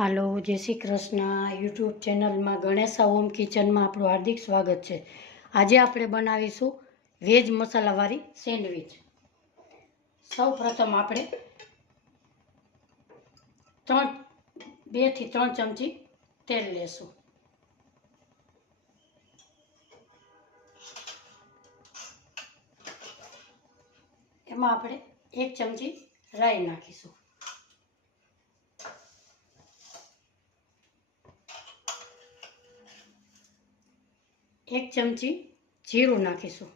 હાલો, જય શ્રી કૃષ્ણ. યુટ્યુબ ચેનલમાં ગણેશા હોમ કિચનમાં આપણું હાર્દિક સ્વાગત છે. આજે આપણે બનાવીશું વેજ મસાલાવાળી સેન્ડવિચ. સૌ પ્રથમ આપણે 2 થી 3 ચમચી તેલ લેશું. એમાં આપણે 1 ચમચી રાઈ નાખીશું. 1 ચમચી જીરું નાખીશું.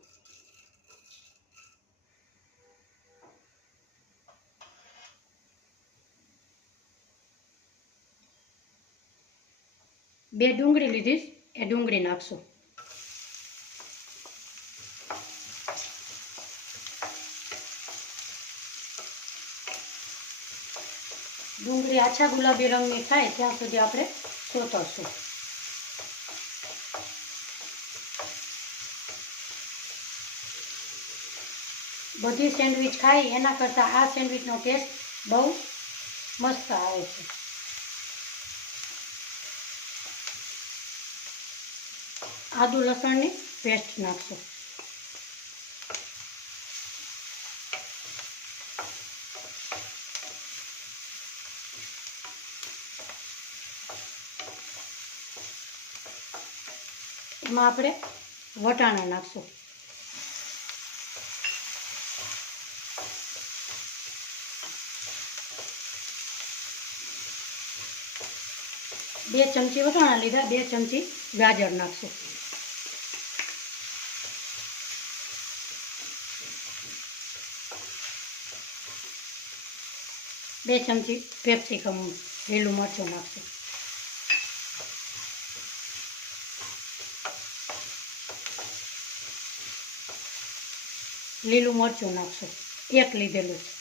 2 ડુંગળી લીધી, એ ડુંગળી નાખશું. ડુંગળી આછા ગુલાબી રંગની થાય ત્યાં સુધી આપણે સોતરશું. બધી સેન્ડવિચ ખાઈ એના કરતાં આ સેન્ડવિચનો ટેસ્ટ બહુ મસ્ત આવે છે. આદુ લસણની પેસ્ટ નાખશું. એમાં આપણે વટાણા નાખશું. બે ચમચી વટાણા લીધા, 2 ચમચી ગાજર નાખશું. બે ચમચી કેપ્સિકમ લીલું મરચું નાખશું. લીલું મરચું નાખશું, 1 લીધેલું છે.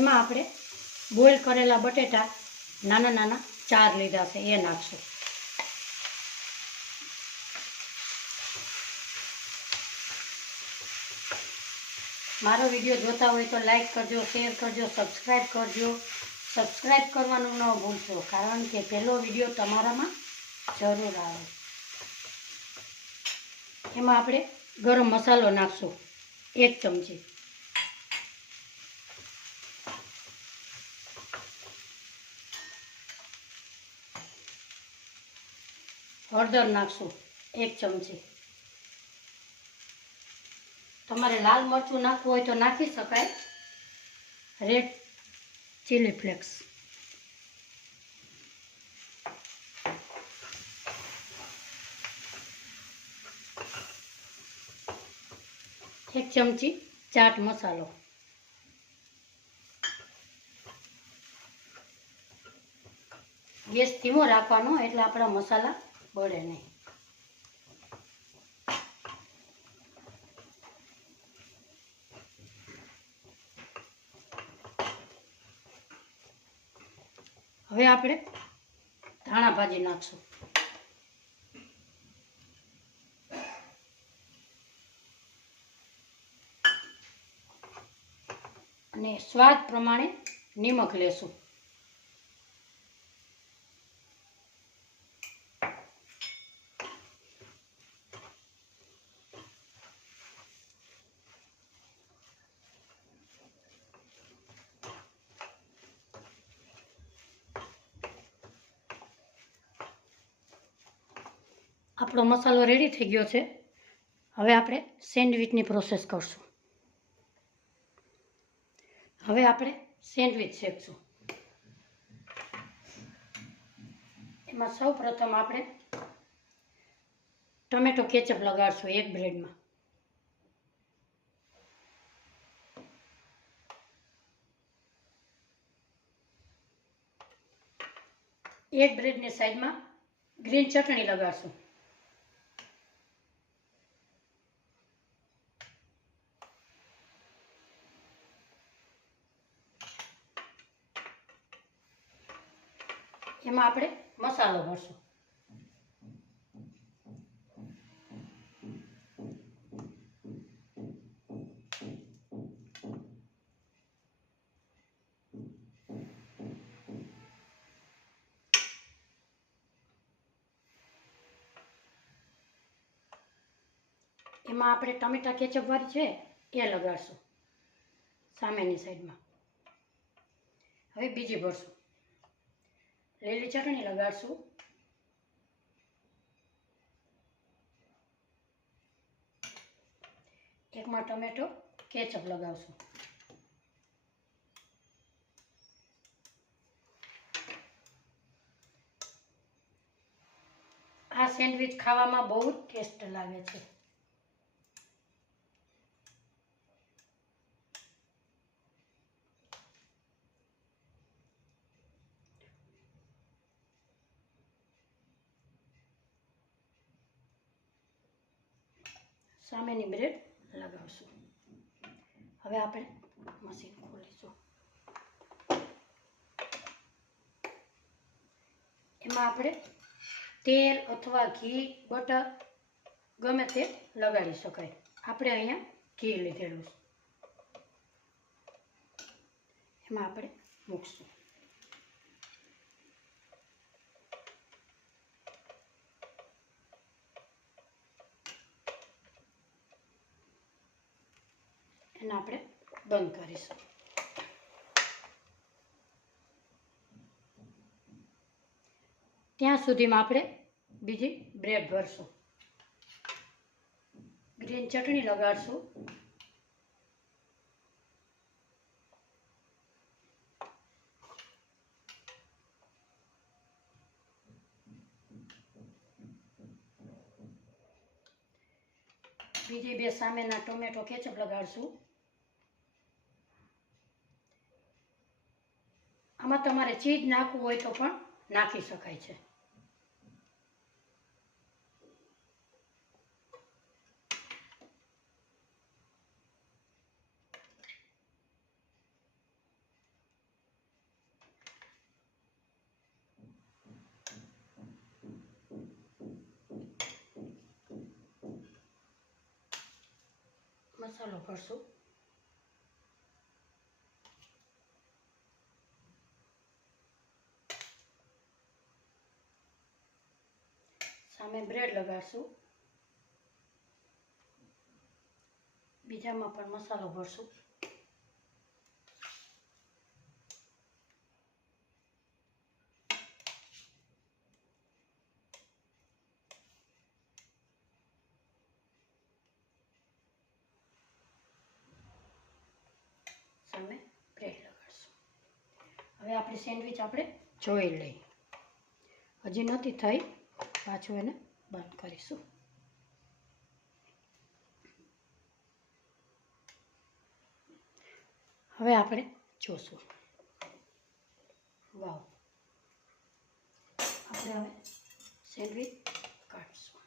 એમાં આપણે બોઇલ કરેલા બટેટા નાના નાના 4 લીધા છે, એ નાખશું. મારો વિડીયો જોતા હોય તો લાઈક કરજો, શેર કરજો, સબસ્ક્રાઈબ કરજો. સબસ્ક્રાઈબ કરવાનું ન ભૂલશો, કારણ કે પહેલો વિડીયો તમારામાં જરૂર આવે. એમાં આપણે ગરમ મસાલો નાખશું, 1 ચમચી. હળદર નાખશું, 1 ચમચી. તમારે લાલ મરચું નાખવું હોય તો નાખી શકાય. Red chilli flakes. એક ચમચી ચાટ મસાલો. ગેસ ધીમો રાખવાનો, એટલે આપણા મસાલા બળે નહીં. હવે આપણે ધાણા ભાજી નાખશું. અને સ્વાદ પ્રમાણે નિમક લેશું. આપણો મસાલો રેડી થઈ ગયો છે. હવે આપણે સેન્ડવિચની પ્રોસેસ કરશું. હવે આપણે સેન્ડવિચ શેકશું. એમાં સૌ પ્રથમ આપણે ટમેટો કેચઅપ લગાડશું 1 બ્રેડમાં. એક બ્રેડની સાઈડમાં ગ્રીન ચટણી લગાડશું. એમાં આપણે મસાલો ભરશું. એમાં આપણે ટમેટા કેચઅપ વાળી છે એ લગાડશું સામેની સાઈડમાં. હવે બીજી ભરશું. લીલી ચટણી લગાડશું. એકમાં ટમેટો કેચઅપ લગાવશું. આ સેન્ડવિચ ખાવામાં બહુ જ ટેસ્ટ લાગે છે. સામેની બ્રેડ લગાવશું. હવે આપણે મશીન ખોલીશું. એમાં આપણે તેલ અથવા ઘી બટર ગમે તે લગાડી શકાય. આપણે અહીંયા ઘી લીધેલું છે. એમાં આપણે મૂકશું. એને આપણે બંધ કરીશું. ત્યાં સુધીમાં આપણે બીજી બ્રેડ ભરશું. ગ્રીન ચટણી લગાડશું. બીજી બે સામેના ટોમેટો કેચઅપ લગાડશું. આમાં તમારે ચીઝ નાખવું હોય તો પણ નાખી શકાય છે. મસાલો ભરશું. સામે બ્રેડ લગાડશું. બીજામાં પણ મસાલો ભરશું. સામે બ્રેડ લગાડશું. હવે આપણી સેન્ડવિચ આપણે જોઈ લઈએ. હજી નથી થઈ, પાછું એને બંધ કરીશું. હવે આપણે જોશું. વાવ, આપણે હવે સેન્ડવિચ કાઢશું.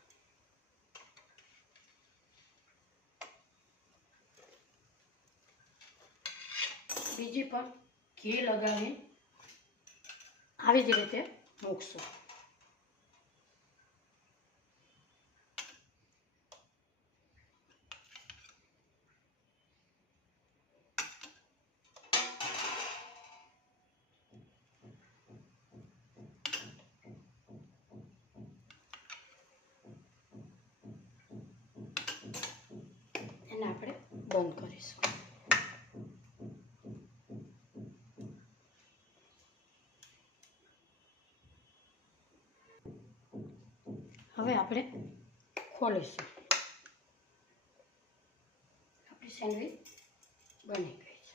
બીજી પણ ઘી લગાવી આવી જ રીતે મૂકશું. એને આપણે બંધ કરીશું. હવે આપણે ખોલીશું. આપણી સેન્ડવિચ બની ગઈ છે.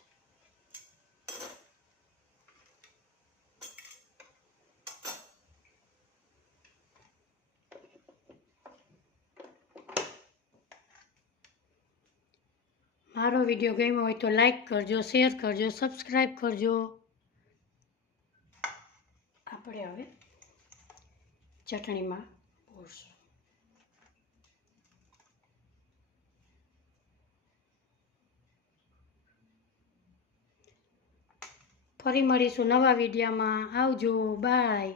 મારો વિડીયો ગમ્યો હોય તો લાઈક કરજો, શેર કરજો, સબસ્ક્રાઈબ કરજો. આપણે હવે ચટણીમાં ભરશું. ફરી મળીશું નવા વિડીયોમાં. આવજો, બાય.